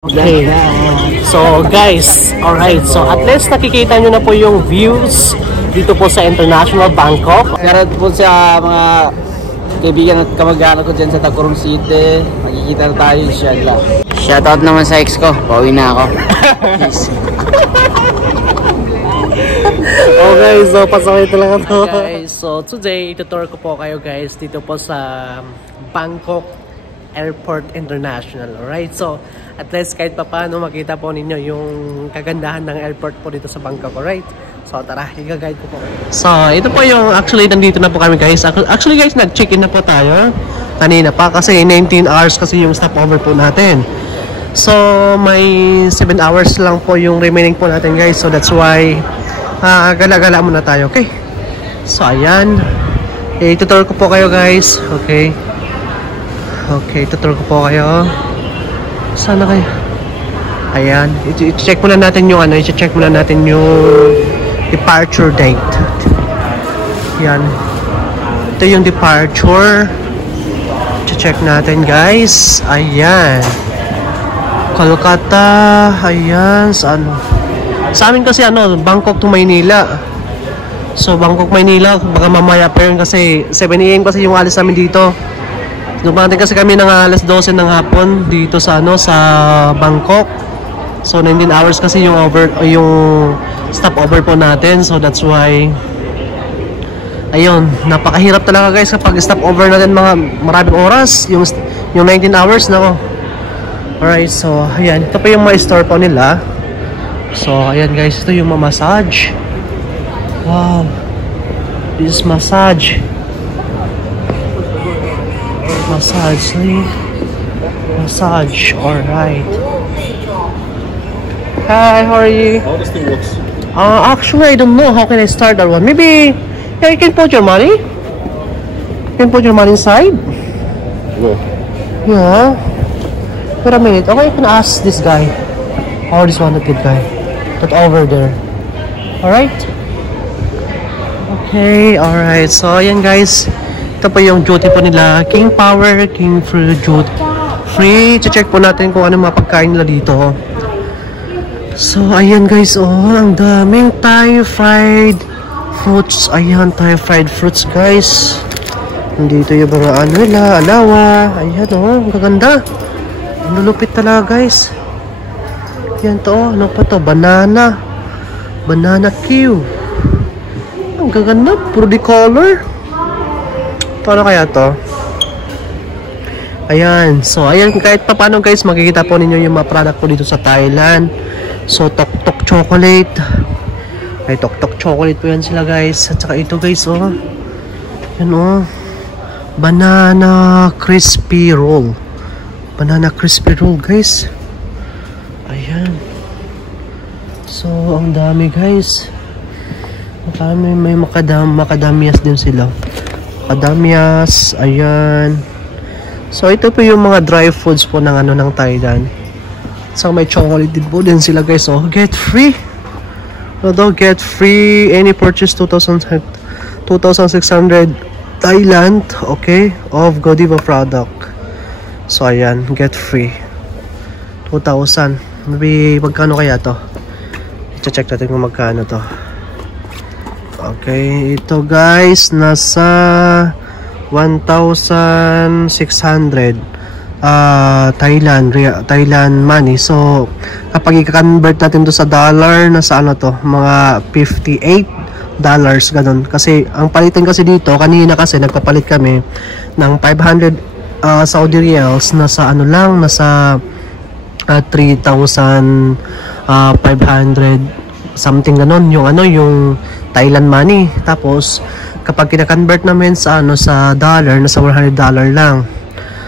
Okay, so guys, alright, so at least nakikita nyo na po yung views dito po sa International Bangkok. Shoutout po sa mga kaibigan at kamag-anak ko dyan sa Tagcoron City. Makikita na tayo inshallah. Shoutout naman sa ex ko, pauwi na ako. Okay, so pasokay talaga to. Guys, so today itutur ko po kayo guys dito po sa Bangkok Airport International. Alright, so at least kahit pa paano makita po ninyo yung kagandahan ng airport po dito sa Bangkok. Alright, so tara, i-guide ko po. So ito po yung actually nandito na po kami guys. Actually guys, nag-check-in na po tayo kanina pa kasi 19 hours kasi yung stopover po natin. So may 7 hours lang po yung remaining po natin guys. So that's why gala-gala muna tayo. Okay, so ayan, itutur ko po kayo guys. Okay, itutur ko po kayo. Sana kayo. Ayan, i-check muna natin yung i-check muna natin yung departure date. Yan. Ito yung departure. I-check natin guys. Ayan. Kolkata. Ayan, saan? Sa amin kasi Bangkok to Maynila. So Bangkok, Maynila, baka mamaya pa yun kasi 7 AM kasi yung alis namin dito. Dumating kasi kami ng alas 12 ng hapon dito sa sa Bangkok. So 19 hours kasi yung stopover po natin. So that's why ayun, napakahirap talaga guys kapag stopover natin mga maraming oras, yung 19 hours nako. Alright, so ayan, ito pa yung mga store po nila. So ayan guys, ito yung massage. Wow. This is massage. Massage, alright. Hi, how are you? How this thing works? Actually, I don't know. How can I start that one? Maybe, yeah, you can put your money. You can put your money inside. Where? Yeah. Wait a minute. Okay, you can ask this guy. Or this one, the good guy. But over there. Alright? Okay, alright. So, ayan guys. Ito po yung duty po nila, King Power, King Free Duty. Free, check po natin kung ano mga pagkain nila dito. So, ayan guys, ang daming Thai fried fruits. Ayan, Thai fried fruits guys. Nandito yung mga nila, alawa. Ayan ang gaganda. Ang lulupit talaga guys. Ayan to, ano pa to? Banana Q. Ang gaganda, puro di color. Paano kaya to? Ayan. So, ayan. Kahit pa paano guys, makikita po ninyo yung mga product po dito sa Thailand. So, Tok Tok Chocolate. Ay, Tok Tok Chocolate po yan sila guys. At saka ito guys, Yan Banana Crispy Roll. Banana Crispy Roll guys. Ayan. So, ang dami guys. May macadamias din sila. Macadamias, ayan. So ito po yung mga dry foods po ng ng Thailand. So may chocolate din po din sila guys. So get free. Get free any purchase 2,600 Thailand, okay, of Godiva product. So ayan, get free 2,000. Maybe magkano kaya to? I-check natin kung magkano to. Okay, ito guys, nasa 1,600 Thailand money. So, kapag i-convert natin to sa dollar, nasa mga $58 ganun. Kasi, ang palitan kasi dito, kanina kasi nagpapalit kami ng 500 Saudi Riyals, nasa nasa 3,500 something ganun, yung Thailand money. Tapos kapag kina-convert namin sa sa dollar, nasa $100 lang.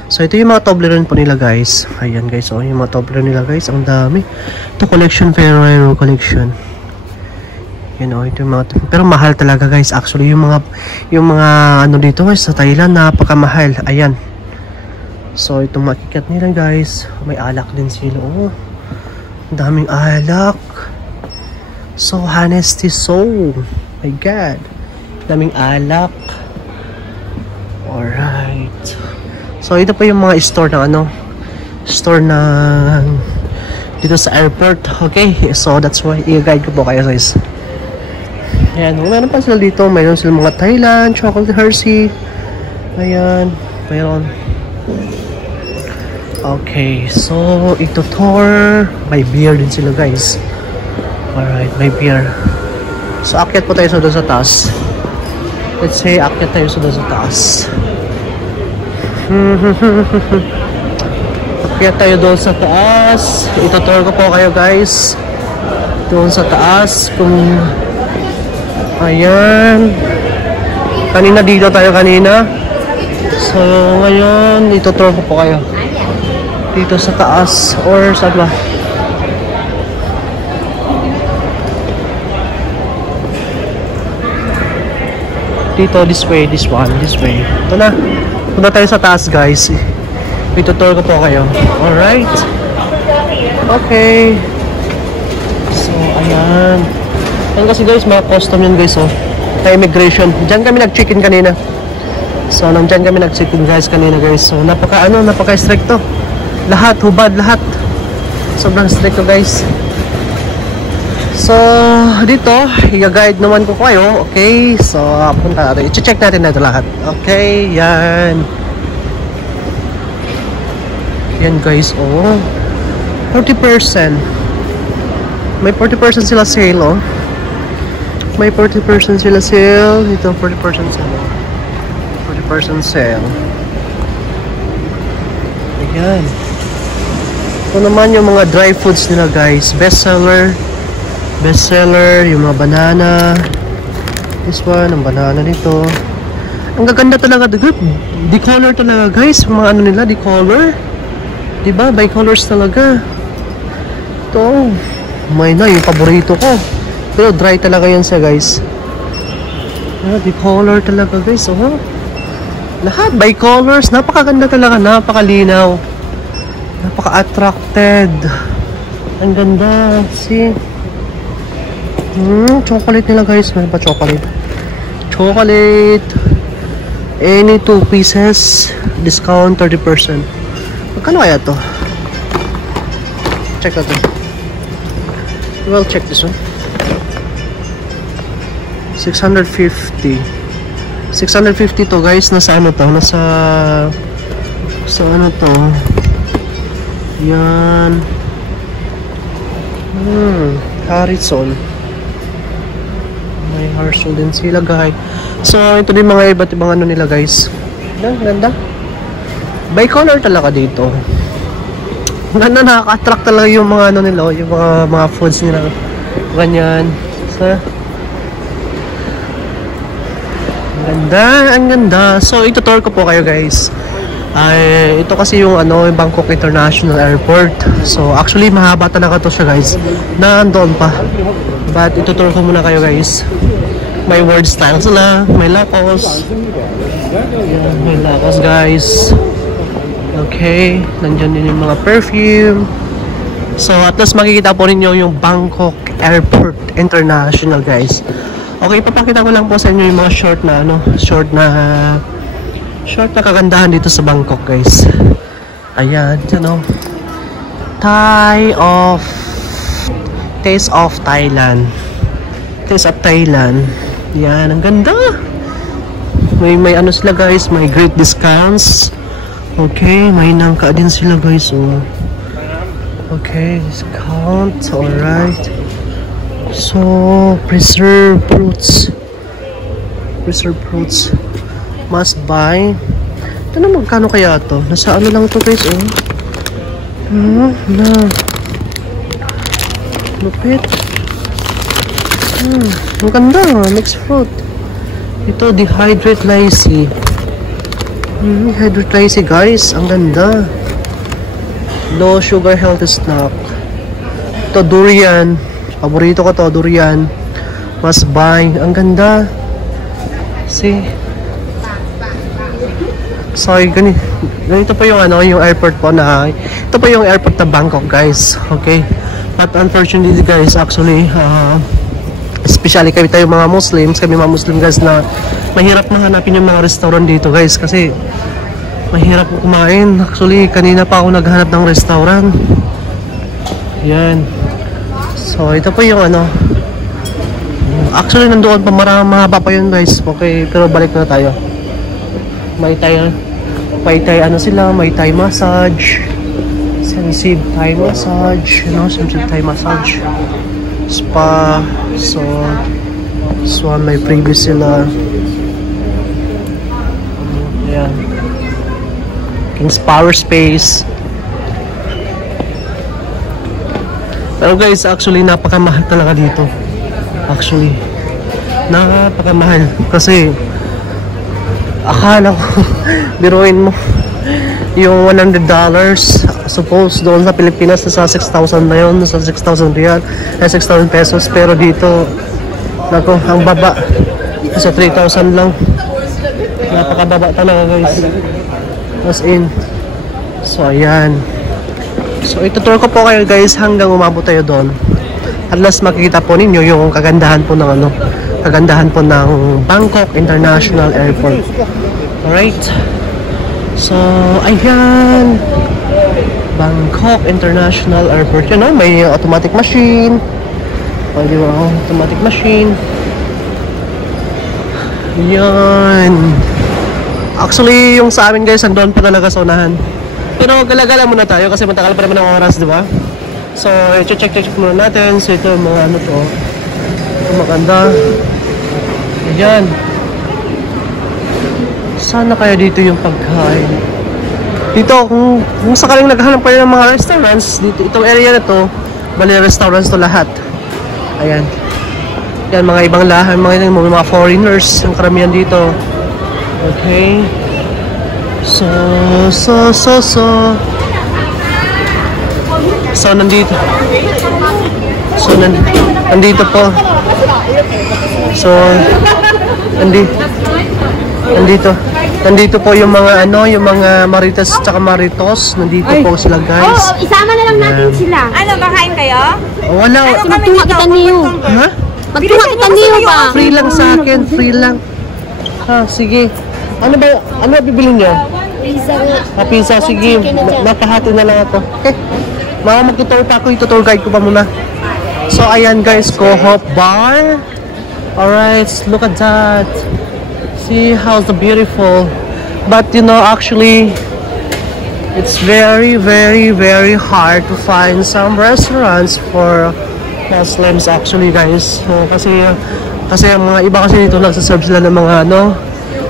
So ito yung mga Toblerone po nila guys. Ayan guys, yung mga Toblerone nila guys, ang dami. Ito collection, Ferrero collection. Ito yung mga, pero mahal talaga guys. Actually yung mga dito guys sa Thailand, napakamahal. Ayan. So itong makikat nila guys, may alak din sila. Ang daming alak. So, honesty soul. My God. Daming alak. Alright. So, ito pa yung mga store na store ng dito sa airport. Okay, so that's why i-guide ko po kayo guys. Ayan, meron pa sila dito. Mayroon sila mga Thailand, chocolate Hershey. Ayan, mayroon. Okay, so ito tour. May beer din sila guys. Alright, may beer. So akyat po tayo doon sa taas. Let's say akyat tayo doon sa taas. Akyat tayo doon sa taas. Ito tour ko po kayo guys. Doon sa taas. Kung ayan. Kanina dito tayo kanina. So ngayon itutur ko po kayo dito sa taas or saan ba? Dito, this way, this one, this way. Ito na. Punta tayo sa taas guys. Itutur ko po kayo. Alright. Okay. So ayan. Yan kasi guys, mga custom yan guys, oh. Na immigration. Diyan kami nag-check-in kanina. So, nandyan kami nag-check-in guys kanina guys. So, napaka-stricto. Lahat, hubad, lahat. Sobrang stricto guys. So, dito, i-guide naman ko kayo. Okay, so, punta natin. I-check natin na ito lahat. Okay, yan. Yan guys, oh. 40%. May 40% sila sale, oh. May 40% sila sale. Ito, 40% sale. 40% sale. Ayan. Ito naman yung mga dry foods nila guys. Bestseller. Bestseller. Yung mga banana. This one, ang banana nito. Ang gaganda talaga. Decolor talaga guys. Yung mga ano nila, decolor. Diba? Bicolors talaga. Ito. May na, yung paborito ko. Pero dry talaga yan siya guys. Bicolor talaga guys. Oh. Lahat bicolors. Napakaganda talaga. Napakalinaw. Napaka-attracted. Ang ganda. See? Chocolate nila guys. Meron pa chocolate. Chocolate. Any 2 pieces. Discount 30%. Magkano kaya to? Check natin. We'll check this one. 650 to guys. Nasa ano to? Nasa ano to? Yan. Harrison. May Harrison din sila guys. So ito din mga iba't ibang ano nila guys. Ganda. Bicolor talaga dito. Ganda, nakaka-attract talaga yung mga ano nila, yung mga foods nila. Ganyan. So, ang ganda. So, itutur ko po kayo guys. Ito kasi yung yung Bangkok International Airport. So, actually mahaba talaga to siya guys. Nandoon pa. But itutur ko muna kayo guys. May word style sila. May lakos. Yan, may lakos guys. Okay. Nandyan din yung mga perfume. So, at least makikita po ninyo yung Bangkok Airport International guys. Okay, papakita ko lang po sa inyo yung mga short na kagandahan dito sa Bangkok guys. Ayan, Taste of Thailand. Taste of Thailand. Yan, ang ganda. May ano sila guys, may great discounts. Okay, may nangka din sila guys. Oh. Okay, discount. Alright. So, preserved fruits must buy. Ito na, magkano kaya to? Nasa ano lang to guys, oh. Lupit. Maganda, mixed fruit. Ito, dehydrate lychee. Dehydrate lychee guys, ang ganda. Low sugar healthy snack. Ito, durian. Paborito ko to, durian. Must buy. Ang ganda. See? Sorry, ganito po yung yung airport po na, ito po yung airport na Bangkok guys. Okay? But unfortunately guys, actually, especially kami tayo mga Muslims, kami mga Muslim guys na mahirap na hanapin yung mga restaurant dito guys kasi mahirap kumain. Actually, kanina pa ako naghanap ng restaurant. Yan. So, ito po yung ano. Actually, nandoon pa mahaba pa yun guys. Okay, pero balik na tayo. May Thai ano sila, may Thai massage. Sensitive Thai massage. You know, sensitive Thai massage. Spa. So, this one may previous sila. Ayan. King's Power Space. Pero guys, actually napakamahal talaga dito. Actually, napakamahal. Kasi, akala ko, biruin mo, yung $100, suppose doon sa Pilipinas, nasa 6,000 na yun, nasa 6,000 real, 6,000 pesos. Pero dito, nako, ang baba, nasa 3,000 lang. Napakababa talaga guys. As in. So, ayan. So, itutur ko po kayo guys hanggang umabot tayo doon. At last makikita po ninyo yung kagandahan po ng ano, kagandahan po ng Bangkok International Airport. Alright. So, ayan. Bangkok International Airport. Yan o, may automatic machine. O, di ba? Automatic machine. Yan. Actually, yung sa amin guys, andun pa talaga sa unahan. Pero galagala muna tayo kasi matagal pa naman ang oras, di ba? So, i-check muna natin. So, ito mga ano to. Ito maganda. Ayan. Sana kaya dito yung pagkain. Dito, kung sakaling naghahanap kayo ng mga restaurants, dito, itong area na to, bali restaurants to lahat. Ayan. Yan, mga ibang lahan, mga foreigners, ang karamihan dito. Okay. So, nandito. So, nandito po. So, nandito po yung mga ano, yung mga maritas tsaka maritos. Nandito po sila guys. Isama na lang natin sila. Ano, kakain kayo? Wala. Magtunga kita niyo. Ha? Magtunga kita niyo pa. Free lang sa akin, free lang. Ha, sige. Ano ba, ano bibili niyo? Pizza. Pizza, sige. Napahati na lang ako. Okay. Magtutour pa ako, itutour guide ko pa muna. So, ayan guys, Kohop Bar. Alright, look at that. See how's the beautiful. But you know, actually, it's very, very, very hard to find some restaurants for Muslims actually guys. Kasi ang mga iba kasi dito nagsaserve sila ng mga ano,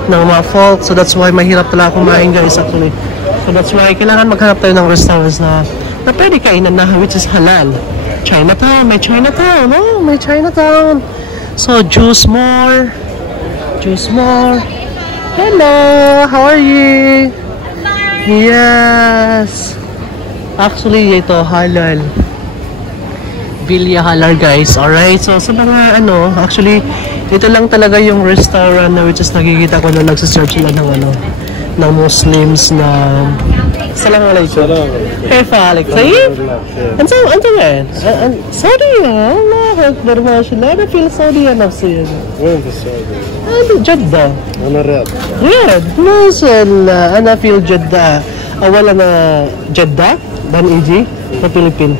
ng mga folk. So that's why mahirap talaga kumain guys actually. So that's why kailangan maghanap tayo ng restaurants na pwede kainan na which is halal. Chinatown, may Chinatown. Oh, may Chinatown. So juice more. Hello, how are you? Yes. Actually, ito halal. Villa halal guys. Alright. So sa mga ano, actually ito lang talaga yung restaurant na which is nakikita ko na nagsaserve sila ng ano, ng Muslims na Assalamualaikum. كيف حالك؟ طيب؟ أنت وين؟ سعودية. الله أكبر ما شاء الله. أنا في السعودية نفسيا. وين في السعودية؟ أنا جدة. أنا الرياض. رياض ما شاء الله. أنا في الجدة. أولا جدة dan إيجي في الفلبين.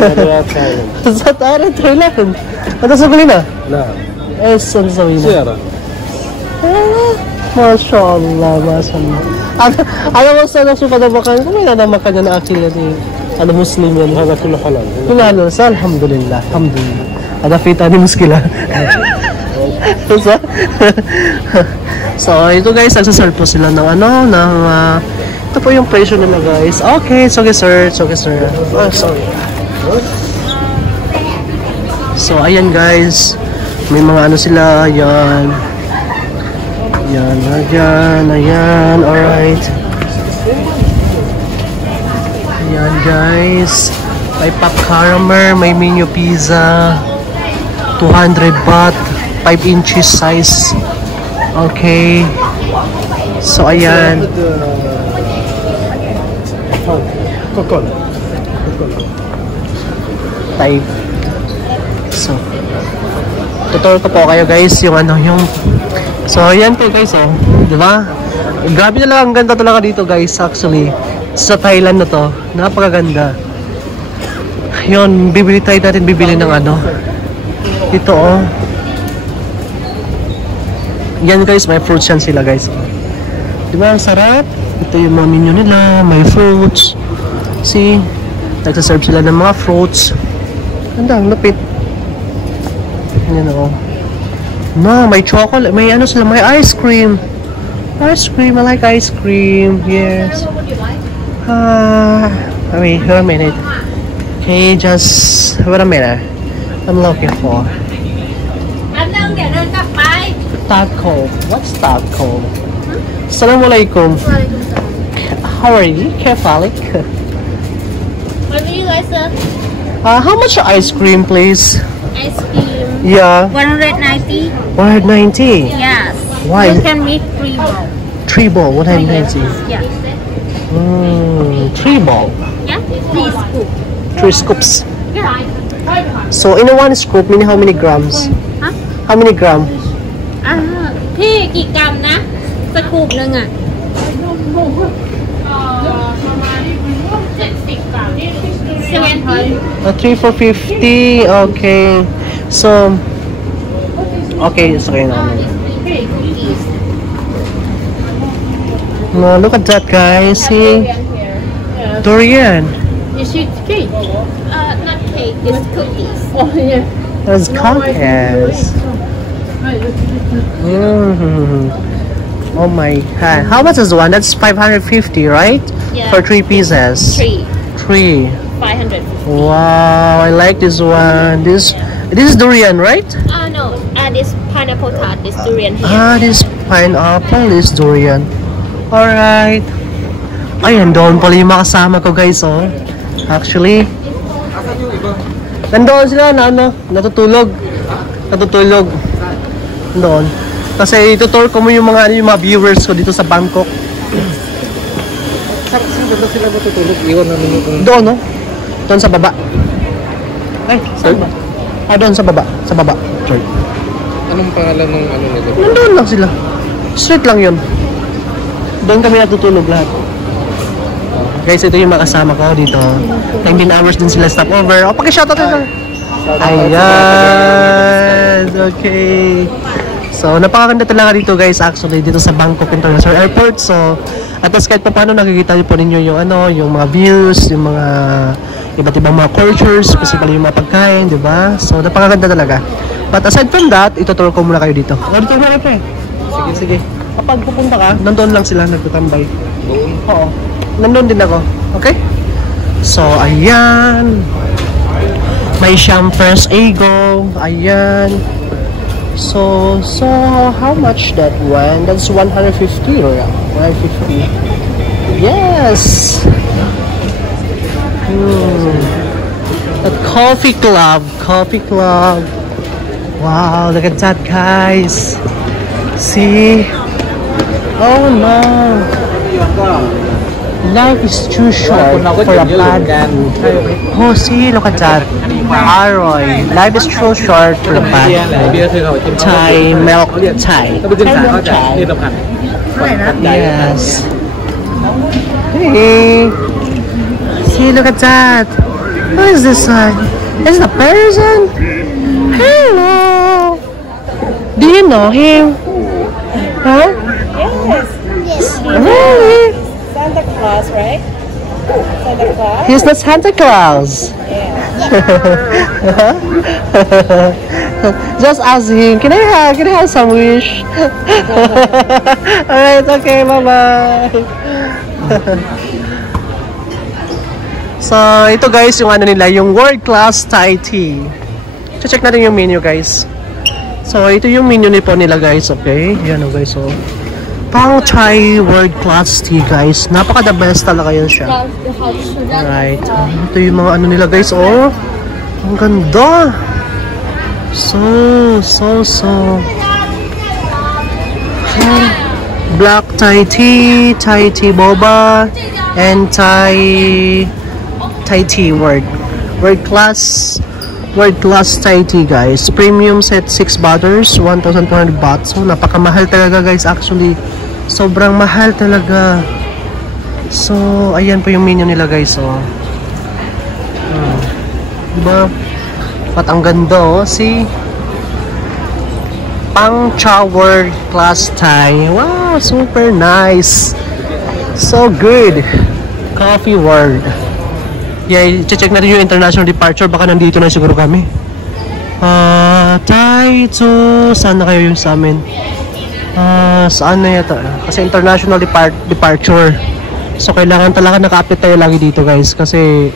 الرياض ثايلاند. بالضبط أنا ثايلاند. أنت سوقلينا؟ نعم. إيش نسوي؟ زيارة. ما شاء الله ما شاء الله. أنا وصلنا شوف هذا مكان كم هذا مكان أنا أكل يعني هذا مسلم يعني هذا كله حلال. كله حلال الحمد لله الحمد لله. هذا في تاني مشكلة. So ito guys, nagsaserve po sila ng ano, ng ito po yung presyo nila guys. Okay, it's okay sir, it's okay sir. Oh, sorry. So ayan guys, may mga ano sila, yan. Ayan, alright. Ayan guys, may pop caramel, may menu pizza, 200 baht, 5 inches size. Okay. So ayan. Type. So tutor ko po kayo guys yung ano, yung so ayan po guys oh, di ba? Grabe na lang, ang ganda talaga dito guys actually. Sa Thailand na to. Napakaganda. Yun, bibili ng ano. Ito oh. Yan guys, may fruits yan sila guys. Diba, ang sarap? Ito yung mga menu nila, may fruits. See, nagsaserve sila ng mga fruits. Ganda, ang lapit. Yan oh. No, may chocolate, may ano sila, may ice cream. Ice cream, I like ice cream. Yes. Wait a minute. Okay, just wait a minute. I'm looking for taco. What's taco? Assalamualaikum. How are you? Kefalik. What do you guys serve? How much ice cream, please? Ice cream. Yeah. 190. 190. Yes. Why? You can make 3 bowl. 3 ball, 190. Yeah. 3 ball. Yeah. 3 scoop. 3 scoops. Yeah. So in a 1 scoop, meaning how many grams? Huh? How many grams? พี่กี่กรัมนะสกูปนึงอ่ะ70 กรัม 70 3 for 50. Okay. So okay, it's okay now. No, look at that, guys. See, durian. Is it cake? Not cake. It's cookies. Oh yeah. There's cocktails. Oh my god. How much is one? That's 550, right? Yeah. For 3 pieces. 3. 500. Wow, I like this one. This is durian, right? No. This pineapple tart. This durian here. This pineapple is durian. Alright. Ayan, doon pala yung makasama ko guys, oh. Actually, nandoon sila na natutulog. Doon. Kasi itutour ko mo yung mga viewers ko dito sa Bangkok. Saan ba sila matutulog? Iwan namin yung... Doon, no? Doon sa baba. Ay, saan ba? Doon sa baba. Sa baba. Sorry. Anong pangalan ng ano nila? Nandoon lang sila. Straight lang yun. Doon kami natutulog lahat. Guys, ito yung makasama ko dito. 19 hours din sila stopover. O, paki-shoutout ito. Ayan. Okay. So, napakaganda talaga dito guys actually dito sa Bangkok International Airport. So, at least kahit pa paano nakikita niyo po ninyo yung yung mga views, yung mga iba't ibang mga cultures, specifically yung mga pagkain, di ba? So, napakaganda talaga. But aside from that, itutur ko muna kayo dito. Dito na kayo. Sige. Kapag pupunta ka, nandoon lang sila nagtatambay. Doon? Oo. Nandoon din ako. Okay? So, ayan. May siyang fresh ego. Ayan. So how much that one? That's 150 or 150. Yes. A coffee club. Wow, look at that, guys. See? Oh no. Life is too short for a bad food. Oh, see, look at that. Aroy. Life is too short for a bad food. Thai milk Thai. Yes. Hey. See, look at that. What is this one? Is it a person? Hello. Do you know him? Huh? Yes. Really? Santa Claus, right? Santa Claus? He's not Santa Claus. Just ask him, can I have some wish? Alright, okay, bye-bye. So, ito guys, yung nila, yung world class Thai tea. So, check natin yung menu guys. So, ito yung menu nila guys, okay? Yan o guys, so. Pang Thai world class tea guys. Napaka the best talaga yun siya. Alright. Ito yung mga nila guys, oh. Ang ganda. So. Black Thai tea boba, and Thai tea world class Thai tea guys. Premium set 6 butters, 1,200 baht. So napakamahal talaga guys actually. Sobrang mahal talaga. So, ayan po yung menu nila guys, oh. Diba? At ang ganda, oh. See? Pang shower class Thai. Wow, super nice. So good. Coffee world. Yeah, check natin yung international departure. Baka nandito na siguro kami. Thai to... Saan na kayo yung sa amin? Saan na yata? Kasi international departure. So kailangan talaga naka-update tayo lagi dito guys. Kasi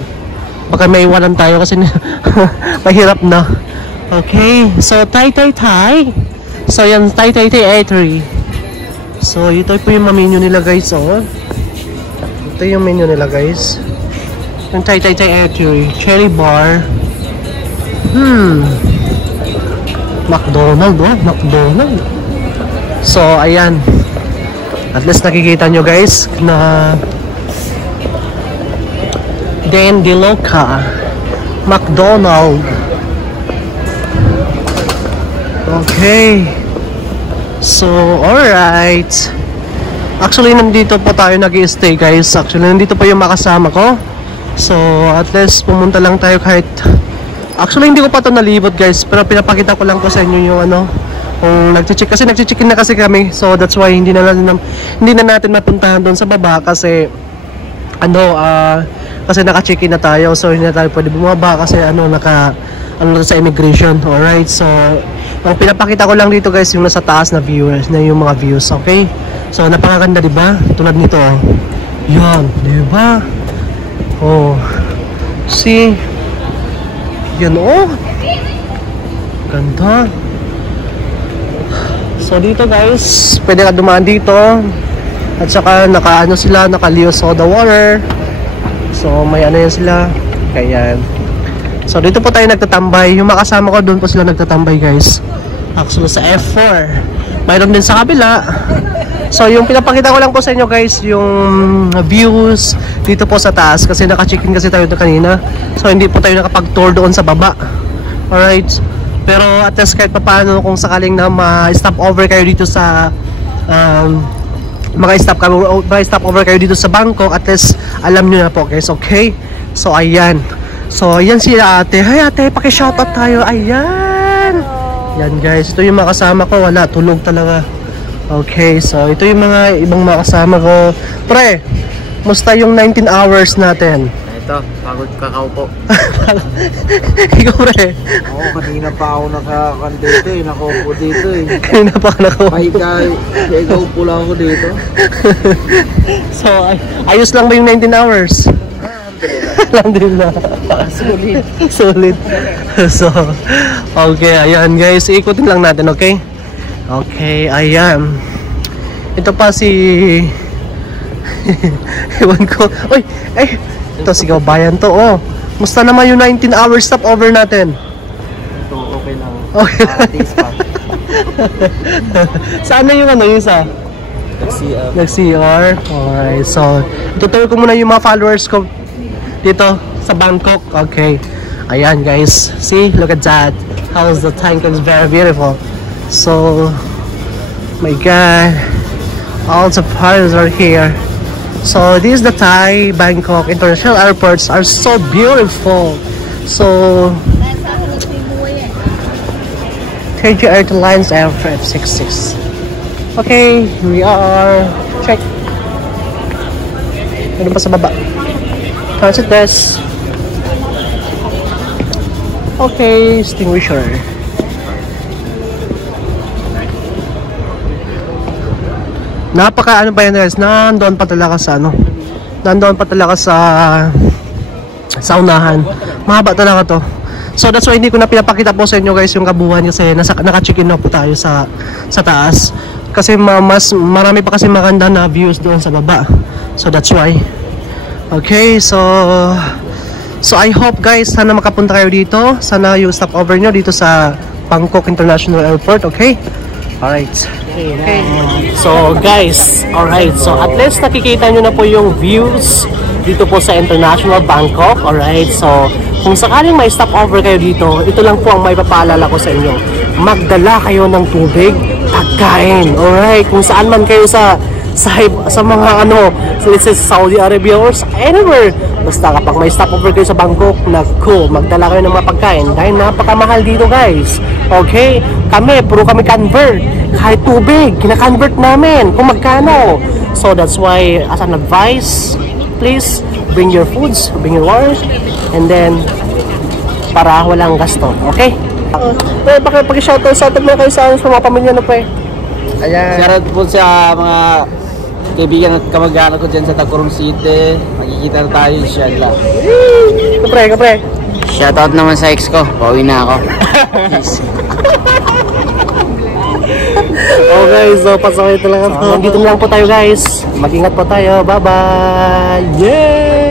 baka may iwanan tayo kasi mahirap na. Okay, so Thai. So yan, Thai Eatery. So ito po yung menu nila guys, oh. Ito yung menu nila guys. Yung Thai Eatery, cherry bar. McDonald's, oh, McDonald's. So ayan. At least nakikita nyo guys na Dan De Loca McDonald's. Okay. So, alright. Actually, nandito po tayo nag-i-stay guys. Actually, nandito pa yung makasama ko. So, at least pumunta lang tayo kahit... Actually, hindi ko pa ito nalibot guys. Pero pinapakita ko lang po sa inyo yung ano, kung nag-check. Kasi nag-check-in na kasi kami. So, that's why hindi na natin mapuntahan doon sa baba. Kasi, kasi naka-check-in na tayo. So, hindi na tayo pwede bumaba. Kasi sa immigration. Alright, so ang pinapakita ko lang dito guys yung nasa taas na viewers, na yung mga views, okay? So napakaganda, di ba? Tulad nito, oh. Yan, di ba? Oh. See? Yan, oh. Ganda. So dito guys, pwede ka dumaan dito. At saka naka-Leo soda water. So may yan sila. Kaya so dito po tayo nagtatambay. Yung makasama ko doon po sila nagtatambay guys. Actually sa F4. Mayroon din sa kabila. So yung pinapakita ko lang po sa inyo guys, yung views dito po sa taas. Kasi naka-check-in kasi tayo kanina. So hindi po tayo nakapag-tour doon sa baba. Alright. Pero at least kahit paano kung sakaling na ma-stop over kayo dito sa stop over kayo dito sa Bangkok, at least alam nyo na po guys, okay? So ayan. So, yan si ate. Hi ate, paki-shoutout tayo. Ayan. Yan guys. Ito yung mga kasama ko. Wala, tulog talaga. Okay, so ito yung mga ibang mga kasama ko. Pre, musta yung 19 hours natin? Ito, pagod kakaupo. Ikaw pre? Oo, kanina pa ako nakakandito eh. Nakaupo dito eh. Kanina pa ako nakaupo. Ay, kakaupo lang ako dito. So, ayos lang ba yung 19 hours? Alhamdulillah. Solid. So, okay, ayan guys, ikutin lang natin, okay? Okay, ayan. Ito pa si ewan ko. Uy, ito si Kabayan to, oh. Musta naman yung 19 hours stop over natin? Ito, okay lang. Okay lang. Saan na yung yung isa? Nag-CR. Alright, so itutuloy ko muna yung mga followers ko dito sa Bangkok. Okay, ayan guys, see, look at that, how's the tank, is very beautiful. So my god, all the parties are here. So this is the Thai Bangkok International Airports are so beautiful. So Thai Airlines F566. Okay, we are check. Ano pa sa baba? Transit desk. Okay, extinguisher. Napaka ano ba yan guys? Nandoon pa talaga sa Nandoon pa talaga sa unahan. Mahaba talaga to. So that's why hindi ko na pinapakita po sa inyo guys yung kabuuan kasi naka-check-in na po tayo sa taas. Kasi marami pa kasi maganda na views doon sa baba. So that's why. Okay, so I hope guys, sana makapunta kayo dito. Sana yung stopover nyo dito sa Bangkok International Airport, okay? Alright. Okay. So guys, alright. So at least nakikita nyo na po yung views dito po sa International Bangkok. Alright, so kung sakaling may stopover kayo dito, ito lang po ang may papaalala ko sa inyo. Magdala kayo ng tubig, pagkain. Alright, kung saan man kayo sa sa mga ano, let's say Saudi Arabia or anywhere. Basta kapag may stopover kayo sa Bangkok, magdala kayo ng mga pagkain dahil napakamahal dito guys. Okay? Puro kami convert. Kahit tubig, kina-convert namin kung magkano. So that's why, as an advice, please bring your foods, bring your water, and then para walang gasto. Okay? Pag-shoutout sa atin mga kayo sa mga pamilya na pa eh. Ayan. Shoutout po sa mga kaibigan at kamag-anak ko dyan sa Tacoron City. Magkikita na tayo inshallah. Kapre. Shoutout naman sa ex ko. Pauwi na ako. Peace. Okay, so pasok talaga. Nandito lang po tayo guys. Mag-ingat po tayo. Bye-bye. Yeah!